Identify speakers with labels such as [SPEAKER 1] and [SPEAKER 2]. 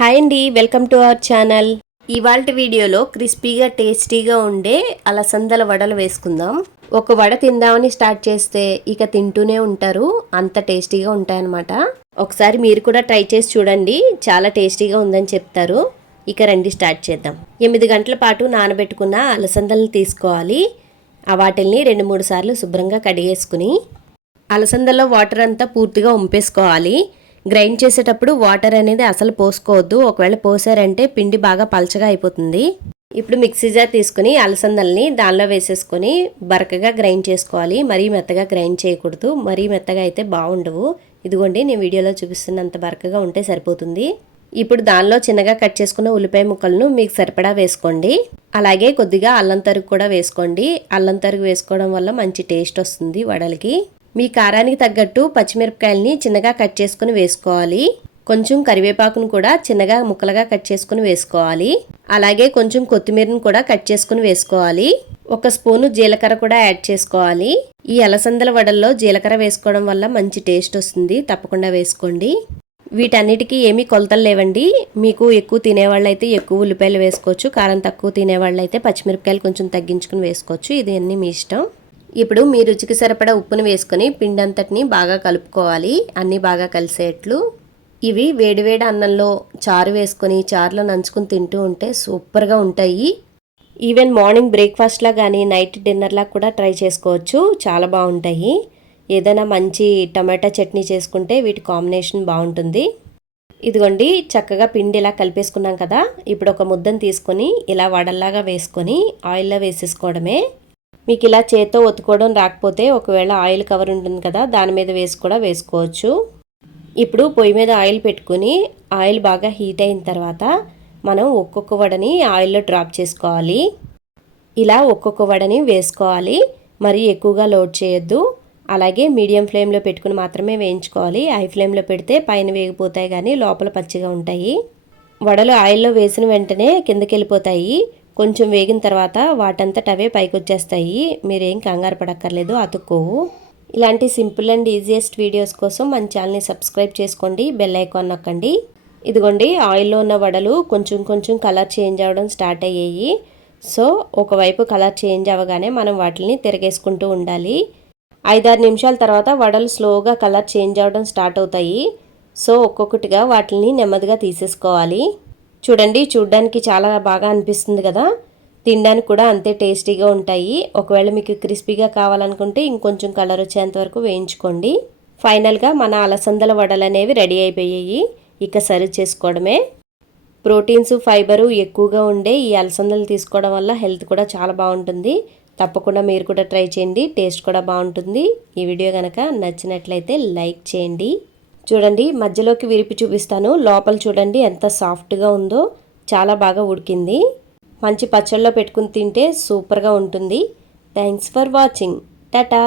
[SPEAKER 1] Hi అండి welcome to our channel. ఇవాళ వీడియోలో క్రిస్పీగా టేస్టీగా ఉండే అలసందల వడలు వేసుకుందాం. ఒక వడ తిందామని స్టార్ట్ చేస్తే ఇక తింటూనే ఉంటారు. అంత టేస్టీగా ఉంటాయన్నమాట. ఒకసారి మీరు కూడా ట్రై చేసి చూడండి. చాలా టేస్టీగా ఉందని చెప్తారు. ఇక రండి స్టార్ట్ చేద్దాం. ఎనిమిది గంటల పాటు నానబెట్టుకున్న అలసందలను తీసుకోవాలి. ఆ వాటిల్ని రెండు మూడు సార్లు శుభ్రంగా కడిగేసుకుని అలసందలో వాటర్ అంతా పూర్తిగా ఉంపేసుకోవాలి. గ్రైండ్ చేసేటప్పుడు వాటర్ అనేది అసలు పోసుకోవద్దు. ఒకవేళ పోసారంటే పిండి బాగా పలచగా అయిపోతుంది. ఇప్పుడు మిక్సీ జార్ తీసుకుని అలసందల్ని దానిలో వేసేసుకొని బరకగా గ్రైండ్ చేసుకోవాలి. మరీ మెత్తగా గ్రైండ్ చేయకూడదు. మరీ మెత్తగా అయితే బాగుండవు. ఇదిగోండి నేను వీడియోలో చూపిస్తున్నంత బరకగా ఉంటే సరిపోతుంది. ఇప్పుడు దానిలో చిన్నగా కట్ చేసుకున్న ఉల్లిపాయ ముక్కలను మీకు సరిపడా వేసుకోండి. అలాగే కొద్దిగా అల్లం తరుగు కూడా వేసుకోండి. అల్లం తరుగు వేసుకోవడం వల్ల మంచి టేస్ట్ వస్తుంది వడలకి. మీ కారానికి తగ్గట్టు పచ్చిమిరపకాయలని చిన్నగా కట్ చేసుకుని వేసుకోవాలి. కొంచెం కరివేపాకును కూడా చిన్నగా ముక్కలుగా కట్ చేసుకుని వేసుకోవాలి. అలాగే కొంచెం కొత్తిమీరను కూడా కట్ చేసుకుని వేసుకోవాలి. ఒక స్పూను జీలకర్ర కూడా యాడ్ చేసుకోవాలి. ఈ అలసందల వడల్లో జీలకర్ర వేసుకోవడం వల్ల మంచి టేస్ట్ వస్తుంది. తప్పకుండా వేసుకోండి. వీటన్నిటికీ ఏమీ కొలతలు లేవండి. మీకు ఎక్కువ తినేవాళ్ళు అయితే ఎక్కువ ఉల్లిపాయలు వేసుకోవచ్చు. కారం తక్కువ తినేవాళ్ళు అయితే పచ్చిమిరపకాయలు కొంచెం తగ్గించుకుని వేసుకోవచ్చు. ఇది అన్నీ మీ ఇష్టం. ఇప్పుడు మీ రుచికి సరిపడా ఉప్పును వేసుకొని పిండి అంతటిని బాగా కలుపుకోవాలి. అన్నీ బాగా కలిసేట్లు. ఇవి వేడివేడి అన్నంలో చారు వేసుకొని చారులో నంచుకుని తింటూ ఉంటే సూపర్గా ఉంటాయి. ఈవెన్ మార్నింగ్ బ్రేక్ఫాస్ట్లా కానీ నైట్ డిన్నర్లా కూడా ట్రై చేసుకోవచ్చు. చాలా బాగుంటాయి. ఏదైనా మంచి టమాటా చట్నీ చేసుకుంటే వీటి కాంబినేషన్ బాగుంటుంది. ఇదిగోండి చక్కగా పిండి ఇలా కలిపేసుకున్నాం కదా. ఇప్పుడు ఒక ముద్దను తీసుకొని ఇలా వడల్లాగా వేసుకొని ఆయిల్లో వేసేసుకోవడమే. మీకు ఇలా చేత్తో ఒత్తుకోవడం రాకపోతే ఒకవేళ ఆయిల్ కవర్ ఉంటుంది కదా దాని మీద వేసి కూడా వేసుకోవచ్చు. ఇప్పుడు పొయ్యి మీద ఆయిల్ పెట్టుకుని ఆయిల్ బాగా హీట్ అయిన తర్వాత మనం ఒక్కొక్క వడని ఆయిల్లో డ్రాప్ చేసుకోవాలి. ఇలా ఒక్కొక్క వడని వేసుకోవాలి. మరి ఎక్కువగా లోడ్ చేయొద్దు. అలాగే మీడియం ఫ్లేమ్లో పెట్టుకుని మాత్రమే వేయించుకోవాలి. హై ఫ్లేమ్లో పెడితే పైన వేగిపోతాయి కానీ లోపల పచ్చిగా ఉంటాయి. వడలు ఆయిల్లో వేసిన వెంటనే కిందకి వెళ్ళిపోతాయి. కొంచెం వేగిన తర్వాత వాటంతట అవే పైకి వచ్చేస్తాయి మీరేం కంగారు పడక్కర్లేదు అతుక్కోవు. ఇలాంటి సింపుల్ అండ్ ఈజియెస్ట్ వీడియోస్ కోసం మన ఛానల్ని సబ్స్క్రైబ్ చేసుకోండి బెల్ ఐకాన్ నొక్కండి. ఇదిగోండి ఆయిల్లో ఉన్న వడలు కొంచెం కొంచెం కలర్ చేంజ్ అవ్వడం స్టార్ట్ అయ్యాయి. సో ఒకవైపు కలర్ చేంజ్ అవ్వగానే మనం వాటిని తిరగేసుకుంటూ ఉండాలి. ఐదారు నిమిషాల తర్వాత వడలు స్లోగా కలర్ చేంజ్ అవ్వడం స్టార్ట్ అవుతాయి. సో ఒక్కొక్కటిగా వాటిని నెమ్మదిగా తీసేసుకోవాలి. చూడండి చూడ్డానికి చాలా బాగా అనిపిస్తుంది కదా. తినడానికి కూడా అంతే టేస్టీగా ఉంటాయి. ఒకవేళ మీకు క్రిస్పీగా కావాలనుకుంటే ఇంకొంచెం కలర్ వచ్చేంత వరకు వేయించుకోండి. ఫైనల్గా మన అలసందల వడలు అనేవి రెడీ అయిపోయాయి. ఇక సర్వ్ చేసుకోవడమే. ప్రోటీన్స్ ఫైబరు ఎక్కువగా ఉండే ఈ అలసందలు తీసుకోవడం వల్ల హెల్త్ కూడా చాలా బాగుంటుంది. తప్పకుండా మీరు కూడా ట్రై చేయండి టేస్ట్ కూడా బాగుంటుంది. ఈ వీడియో కనుక నచ్చినట్లయితే లైక్ చేయండి. చూడండి మధ్యలోకి విరిపి చూపిస్తాను. లోపల చూడండి ఎంత సాఫ్ట్గా ఉందో. చాలా బాగా ఉడికింది. మంచి పచ్చళ్ళలో పెట్టుకుని తింటే సూపర్గా ఉంటుంది. Thanks for watching. టాటా.